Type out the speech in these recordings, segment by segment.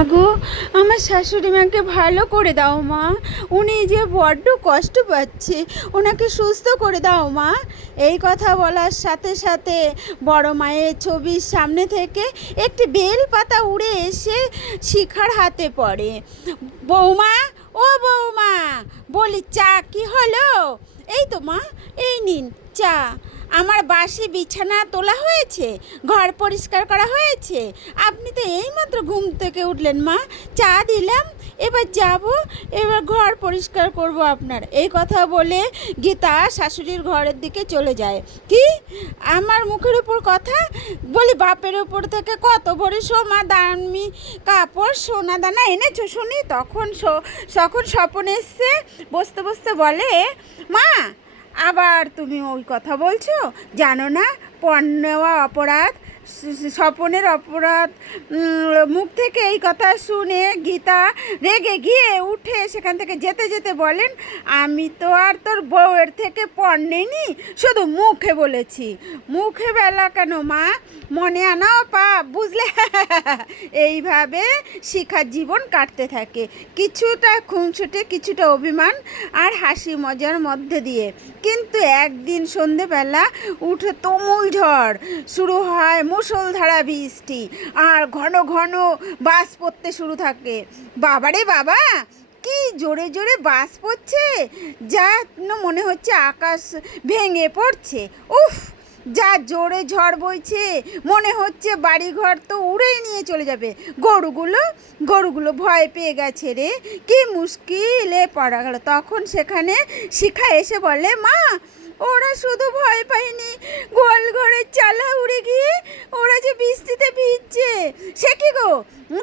আগো, আমার শাশুড়ি মাকে ভালো করে দাও মা। উনি যে বড্ড কষ্ট পাচ্ছে, ওনাকে সুস্থ করে দাও মা। এই কথা বলার সাথে সাথে বড় মায়ের ছবির সামনে থেকে একটি বেল পাতা উড়ে এসে শিখার হাতে পড়ে। বৌমা, ও বৌমা, বলি চা কি হলো? এই তো মা, এই নিন চা। আমার বাসি বিছানা তোলা হয়েছে, ঘর পরিষ্কার করা হয়েছে। আপনি তো এইমাত্র ঘুম থেকে উঠলেন মা, চা দিলাম। এবার যাব, এবার ঘর পরিষ্কার করব আপনার। এই কথা বলে গীতা শাশুড়ির ঘরের দিকে চলে যায়। কি আমার মুখের উপর কথা বলি? বাপের উপর থেকে কত ভরি সোনা দামি কাপড় সোনা দানা এনেছো শুনি? তখন স্বপন এসছে, বসতে বসতে বলে, মা আবার তুমি ওই কথা বলছো? জানো না পণ নেওয়া অপরাধ? স্বপনের অপরাধ মুখ থেকে এই কথা শুনে গীতা রেগে গিয়ে উঠে সেখান থেকে যেতে যেতে বলেন, আমি তো আর তোর বউয়ের থেকে পণ নেইনি, শুধু মুখে বলেছি। মুখে বেলা কেন মা, মনে আনাও পাপ, বুঝলে? এইভাবে শিখার জীবন কাটতে থাকে, কিছুটা খুনসুটে, কিছুটা অভিমান আর হাসি মজার মধ্যে দিয়ে। কিন্তু একদিন সন্ধেবেলা উঠে তুমুল ঝড় শুরু হয়, মুষলধারা বৃষ্টি, আর ঘন ঘন বাস পড়তে শুরু থাকে। বাবারে বাবা, কি জোরে জোরে বাস পড়ছে, যা মনে হচ্ছে আকাশ ভেঙে পড়ছে। উফ, যা জোরে ঝড় বইছে, মনে হচ্ছে বাড়িঘর তো উড়েই নিয়ে চলে যাবে। গরুগুলো ভয় পেয়ে গেছে রে, কি মুশকিলে পড়া গেল। তখন সেখানে শিখা এসে বলে, মা ওরা শুধু ভয় পায়নি, গোয়াল ঘরের চালা উড়ে গিয়ে ওরা যে বৃষ্টিতে ভিজছে। সে কি গো,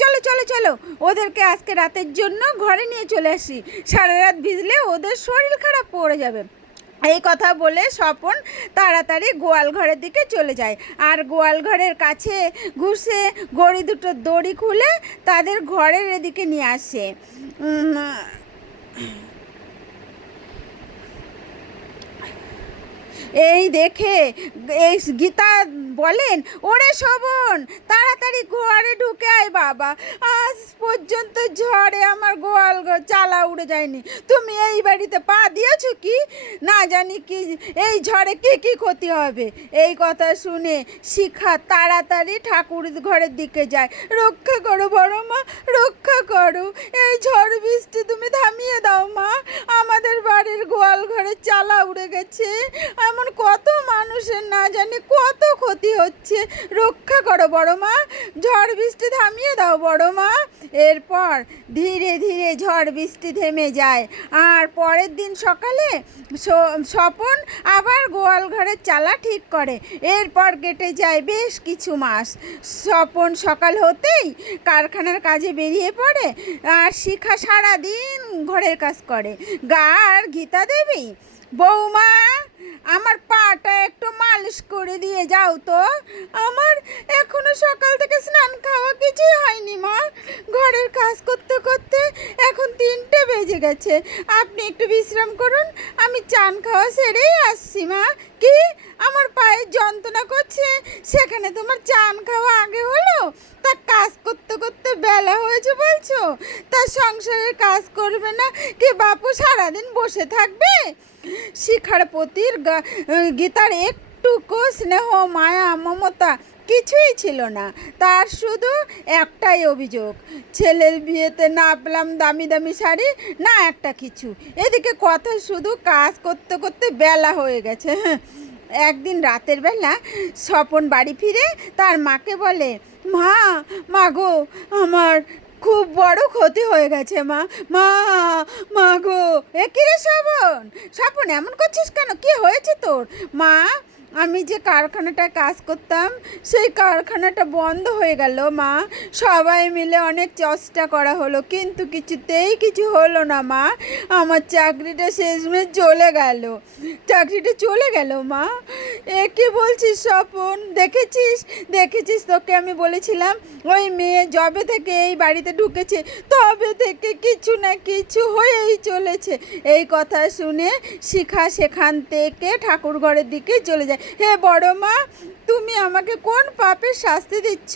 চলো চলো চলো, ওদেরকে আজকে রাতের জন্য ঘরে নিয়ে চলে আসি। সারা রাত ভিজলে ওদের শরীর খারাপ পড়ে যাবে। এই কথা বলে স্বপন তাড়াতাড়ি গোয়াল ঘরের দিকে চলে যায়, আর গোয়াল ঘরের কাছে ঘুষে গড়ি দুটো দড়ি খুলে তাদের ঘরের এদিকে নিয়ে আসে। এই দেখে এই গীতা বলেন, ওরে শোভন, তাড়াতাড়ি ঘরে ঢুকে আয় বাবা, আজ পর্যন্ত ঝড়ে আমার গোয়াল চালা উড়ে যায়নি। তুমি এই বাড়িতে পা দিয়েছো কি না জানি, কি এই ঝড়ে কি কি ক্ষতি হবে। এই কথা শুনে শিখা তাড়াতাড়ি ঠাকুর ঘরের দিকে যায়। রক্ষা করো বড় মা, রক্ষা করো, এই ঝড় বৃষ্টি তুমি থামিয়ে দাও মা, আমাদের বাড়ির গোয়াল ঘরের চালা উড়ে গেছে, এমন কত মানুষের না জানি কত ক্ষতি হচ্ছে, রক্ষা করো বড় মা, ঝড় বৃষ্টি থামিয়ে দাও বড় মা। এরপর ধীরে ধীরে ঝড় বৃষ্টি থেমে যায়, আর পরের দিন সকালে স্বপন আবার গোয়াল ঘরের চালা ঠিক করে। এরপর কেটে যায় বেশ কিছু মাস। স্বপন সকাল হতেই কারখানার কাজে বেরিয়ে পড়ে, আর শিখা সারাদিন ঘরের কাজ করে। আর গীতা দেবী, বৌমা আমার পাটা একটু মালিশ করে দিয়ে যাও তো, আমার এখনো সকাল থেকে স্নান খাওয়া কিছুই হয়নি মা, ঘরের কাজ করতে করতে এখন 3টে বেজে গেছে, আপনি একটু বিশ্রাম করুন, আমি চান খাওয়া সেরেই আসছি মা। কি আমার পায়ে যন্ত্রণা করছে, সেখানে তোমার চান খাওয়া আগে হলো? তা কাজ করতে করতে বেলা হয়েছে বলছো, তা সংসারের কাজ করবে না কি বাপু সারাদিন বসে থাকবে? শিখার প্রতি গীতার একটুকু স্নেহ মায়া মমতা কিছুই ছিল না, তার শুধু একটাই অভিযোগ, ছেলের বিয়েতে না পেলাম দামি দামি শাড়ি, না একটা কিছু। এদিকে কথা শুধু কাজ করতে করতে বেলা হয়ে গেছে। একদিন রাতের বেলা স্বপন বাড়ি ফিরে তার মাকে বলে, মা গো, আমার খুব বড় ক্ষতি হয়ে গেছে মা, মা মা গো। এ কি রে স্বপন এমন করছিস কেন, কি হয়েছে তোর? মা, আমি যে কারখানাটায় কাজ করতাম সেই কারখানাটা বন্ধ হয়ে গেল মা, সবাই মিলে অনেক চেষ্টা করা হলো কিন্তু কিছুতেই কিছু হলো না মা, আমার চাকরিটা শেষমেশ চলে গেল, চাকরিটা চলে গেল মা। এ কি বলছিস স্বপন, দেখেছিস তোকে আমি বলেছিলাম, ওই মেয়ে যবে থেকে এই বাড়িতে ঢুকেছে তবে থেকে কিছু না কিছু হয়েই চলেছে। এই কথা শুনে শিখা সেখান থেকে ঠাকুর ঘরের দিকে চলে যায়। হে বড় মা, তুমি আমাকে কোন পাপের শাস্তি দিচ্ছ?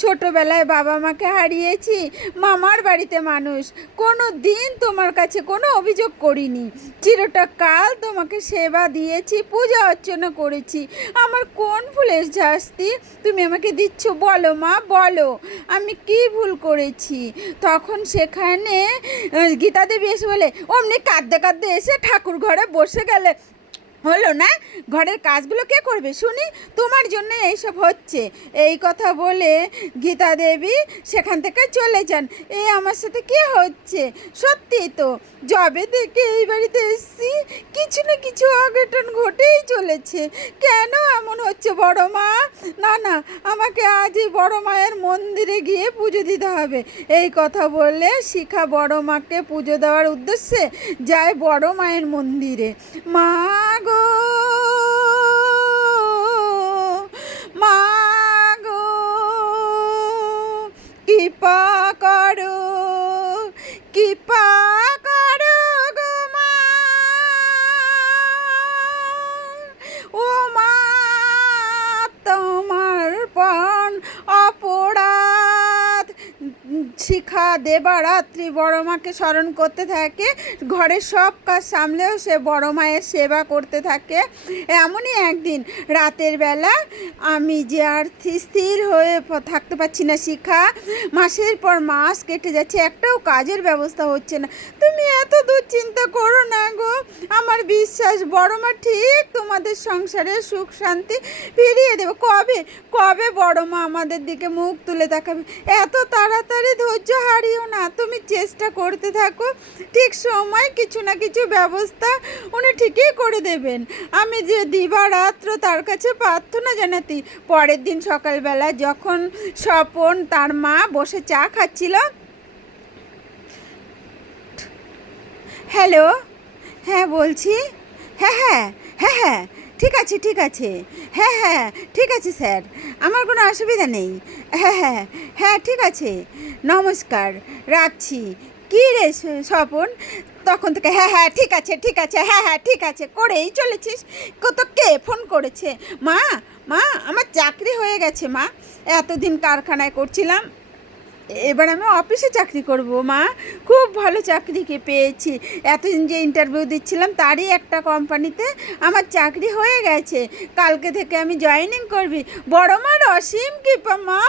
ছোটবেলায় বাবা মাকে হারিয়েছি, মামার বাড়িতে মানুষ, কোনো দিন তোমার কাছে কোনো অভিযোগ করিনি। চিরটা কাল তোমাকে সেবা দিয়েছি, পূজা অর্চনা করেছি। আমার কোন ভুলের শাস্তি তুমি আমাকে দিচ্ছ? বলো মা, বলো আমি কি ভুল করেছি? তখন সেখানে গীতা দেবী এসে বলে, অমনি কাঁদতে কাঁদতে এসে ঠাকুর ঘরে বসে গেলে হলো না? ঘরের কাজগুলো কে করবে শুনি? তোমার জন্য এইসব হচ্ছে। এই কথা বলে গীতা দেবী সেখান থেকে চলে যান। আমার সাথে কি হচ্ছে? সত্যি তো যবে থেকে এই বাড়িতে এসেছি কিছু না কিছু অঘটন ঘটেই চলেছে। কেন এমন হচ্ছে বড় মা? না না, আমাকে আজই বড় মায়ের মন্দিরে গিয়ে পুজো দিতে হবে। এই কথা বলে শিখা বড় মাকে পুজো দেওয়ার উদ্দেশ্যে যায় বড় মায়ের মন্দিরে। মা গো, মা গো, কৃপা করো, কৃপা করো গো মা। ও মা, তোমার পণ অপরাধ। শিখা দেবারাত্রি বড় মাকে স্মরণ করতে থাকে, ঘরের সব কাজ সামলেও সে বড় মায়ের সেবা করতে থাকে। এমনই একদিন রাতের বেলা, আমি যে আর স্থির হয়ে থাকতে পারছি না শিখা, মাসের পর মাস কেটে যাচ্ছে, একটাও কাজের ব্যবস্থা হচ্ছে না। তুমি এত দুশ্চিন্তা করো না গো, আমার বিশ্বাস বড় মা ঠিক তোমাদের সংসারে সুখ শান্তি ফিরিয়ে দেবে। কবে কবে বড় মা আমাদের দিকে মুখ তুলে তাকাবে? এত তাড়াতাড়ি ধৈর্য হারিও না, তুমি চেষ্টা করতে থাকো, ঠিক সময় কিছু না কিছু ব্যবস্থা উনি ঠিকই করে দেবেন। আমি যে দিবারাত্র তার কাছে প্রার্থনা জানাতি। পরের দিন সকালবেলা যখন স্বপন তার মা বসে চা খাচ্ছিল, হ্যালো, হ্যাঁ বলছি, হ্যাঁ হ্যাঁ হ্যাঁ হ্যাঁ ঠিক আছে ঠিক আছে, হ্যাঁ হ্যাঁ ঠিক আছে স্যার, আমার কোনো অসুবিধা নেই, হ্যাঁ হ্যাঁ হ্যাঁ ঠিক আছে, নমস্কার, রাখছি। কী রে স্বপন? তখন থেকে হ্যাঁ হ্যাঁ ঠিক আছে ঠিক আছে, হ্যাঁ হ্যাঁ ঠিক আছে করেই চলেছিস। কত কে ফোন করেছে? মা, মা আমার চাকরি হয়ে গেছে মা, এতদিন কারখানায় করছিলাম, এবার আমি অফিসে চাকরি করব মা। খুব ভালো চাকরিকে পেয়েছি, এতদিন যে ইন্টারভিউ দিচ্ছিলাম তারই একটা কোম্পানিতে আমার চাকরি হয়ে গেছে, কালকে থেকে আমি জয়েনিং করবি। বড় মার অসীম কৃপা মা,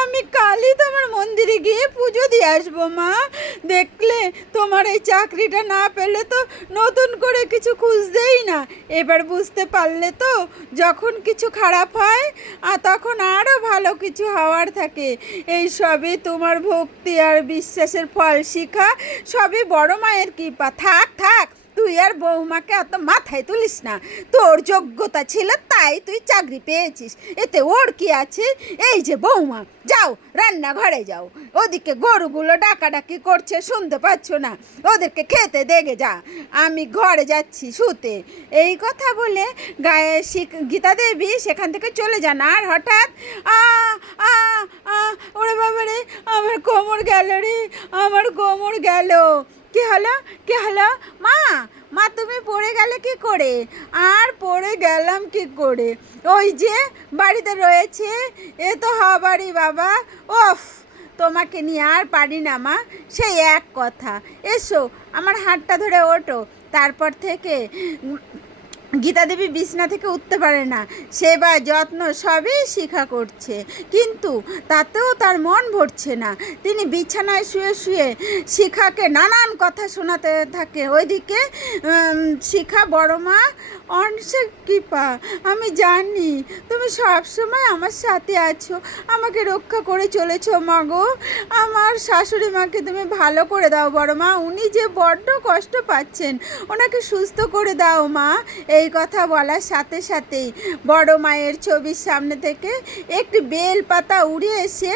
আমি কালই তোমার মন্দিরে গিয়ে পুজো দিয়ে আসবো মা। দেখলে তোমার এই চাকরিটা না পেলে তো নতুন করে কিছু খুঁজতেই না। এবার বুঝতে পারলে তো, যখন কিছু খারাপ হয় তখন আরও ভালো কিছু হওয়ার থাকে। এই সবই তোমার ভক্তি আর বিশ্বাসের ফল শিখা, সবই বড় মায়ের কৃপা। থাক থাক, তুই আর বৌমাকে অত মাথায় তুলিস না, তোর যোগ্যতা ছিল তাই তুই চাকরি পেয়েছিস, এতে ওর কি আছে? এই যে বৌমা, যাও রান্নাঘরে যাও, ওদিকে গরুগুলো ডাকাডাকি করছে শুনতে পাচ্ছ না? ওদেরকে খেতে দেগে যা, আমি ঘরে যাচ্ছি শুতে। এই কথা বলে গীতা দেবী সেখান থেকে চলে যান। আর হঠাৎ আ আ আ ওরে বাবারে, আমার কোমর গেল রে, আমার কোমর গেল। কি হলো, কি হলো? মা, মা তুমি পড়ে গেলে কি করে? আর পড়ে গেলাম কি করে, ওই যে বাড়িতে রয়েছে, এ তো হবারই বাবা। ওফ, তোমাকে নিয়ে আর পারি না মা, সেই এক কথা। এসো আমার হাতটা ধরে ওঠো। তারপর থেকে গীতা দেবী বিছনা থেকে উঠতে পারে না, সেবা যত্ন সবই শিখা করছে, কিন্তু তাতেও তার মন ভরছে না। তিনি বিছানায় শুয়ে শুয়ে শিখাকে নানান কথা শোনাতে থাকে। ওইদিকে শিখা বড় মা, অনেক কৃপা, আমি জানি তুমি সবসময় আমার সাথে আছো, আমাকে রক্ষা করে চলেছো মা গো। আমার শাশুড়ি মাকে তুমি ভালো করে দাও বড় মা, উনি যে বড্ড কষ্ট পাচ্ছেন, ওনাকে সুস্থ করে দাও মা। এই কথা বলার সাথে সাথেই বড় মায়ের ছবির সামনে থেকে একটি বেল পাতা উড়ে এসে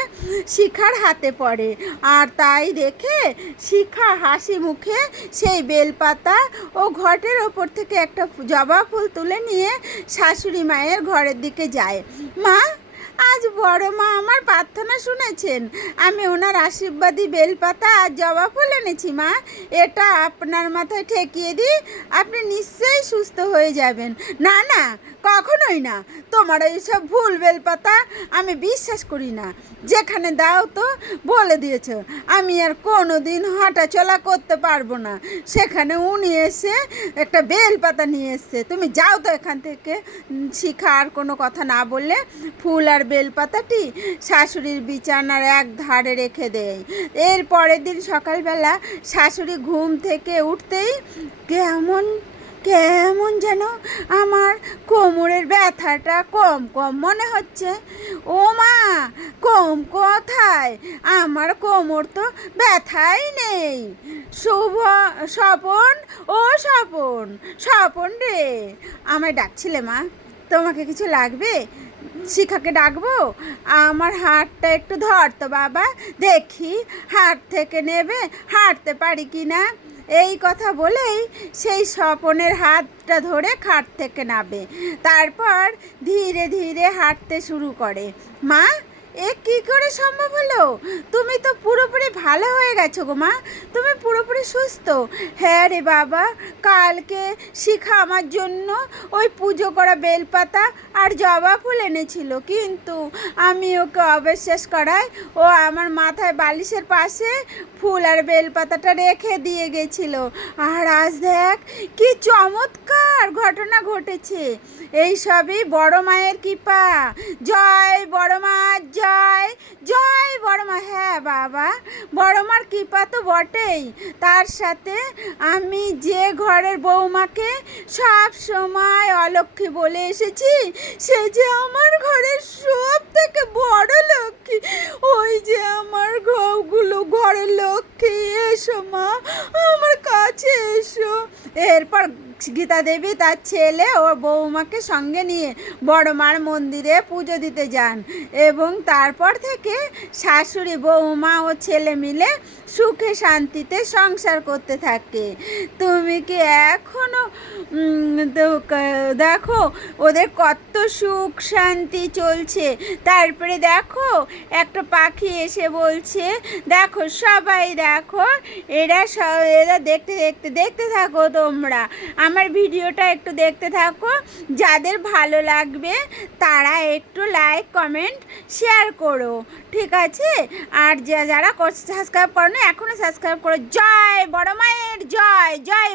শিখার হাতে পড়ে, আর তাই দেখে শিখা হাসি মুখে সেই বেলপাতা ও ঘটের ওপর থেকে একটা জবা ফুল তুলে নিয়ে শাশুড়ি মায়ের ঘরের দিকে যায়। মা, আজ বড় মা আমার প্রার্থনা শুনেছেন, আমি ওনার আশীর্বাদী বেলপাতা আর জবা ফুল এনেছি মা, এটা আপনার মাথায় ঠেকিয়ে দিই, আপনি নিশ্চয়ই সুস্থ হয়ে যাবেন। না না, কখনোই না। তোমার এইসব ভুল বেলপাতা আমি বিশ্বাস করি না। যেখানে দাও তো বলে দিয়েছো, আমি আর কোনো দিন হাঁটাচলা করতে পারবো না। সেখানে উনি এসে একটা বেলপাতা নিয়ে এসছে, তুমি যাও তো এখান থেকে। শিখা আর কোনো কথা না বললে ফুল আর বেলপাতাটি শাশুড়ির বিছানার এক ধারে রেখে দেয়। এর পরের দিন সকালবেলা শাশুড়ি ঘুম থেকে উঠতেই কেমন কেমন যেন আমার কোমরের ব্যথাটা কম কম মনে হচ্ছে। ও মা, কম কোথায়? আমার কোমর তো ব্যথাই নেই। শুভ, স্বপন, ও স্বপন, স্বপন রে, আমায় ডাকছিলে মা? তোমাকে কিছু লাগবে? শিখাকে ডাকবো? আমার হাতটা একটু ধর তো বাবা, দেখি হাত থেকে নেবে, হাঁটতে পারি কি না। এই কথা বলেই সেই স্বপনের হাতটা ধরে খাট থেকে নামে, তারপর ধীরে ধীরে হাঁটতে শুরু করে। মা, এ কী করে সম্ভব হলো? তুমি তো পুরোপুরি ভালো হয়ে গেছো গো মা, তুমি পুরোপুরি সুস্থ। হ্যাঁ রে বাবা, কালকে শিখা আমার জন্য ওই পুজো করা বেলপাতা আর জবা ফুল এনেছিল, কিন্তু আমি ওকে অবিশ্বাস করায় ও আমার মাথায় বালিশের পাশে ফুল আর বেলপাতাটা রেখে দিয়ে গেছিল। আর আজ দেখ কি চমৎকার ঘটনা ঘটেছে। এই সবই বড় মায়ের কৃপা। জয় বড় মা, জয় জয় বড় মা। হ্যাঁ বাবা, বড় মার কৃপা তো বটেই, তার সাথে আমি যে ঘরের বৌমাকে সব সময় অলক্ষ্মী বলে এসেছি, সে যে আমার ঘরের সব থেকে বড় লক্ষ্মী। ওই যে আমার ঘরের লক্ষ্মী, এসো মা, আমার কাছে এসো। এরপর গীতা দেবী তার ছেলে ও বৌমাকে সঙ্গে নিয়ে বড় মার মন্দিরে পুজো দিতে যান, এবং তারপর থেকে শাশুড়ি, বৌমা ও ছেলে মিলে সুখে শান্তিতে সংসার করতে থাকে। তুমি কি এখনো দেখো ওদের কত সুখ শান্তি চলছে। তারপরে দেখো একটা পাখি এসে বলছে, দেখো সবাই দেখো, এরা দেখতে দেখতে দেখতে থাকো, তোমরা আমার ভিডিওটা একটু দেখতে থাকো। যাদের ভালো লাগবে তারা একটু লাইক, কমেন্ট, শেয়ার করো, ঠিক আছে? আর যারা সাবস্ক্রাইব করো না, এখনও সাবস্ক্রাইব করো। জয় বড় মায়ের জয়, জয়।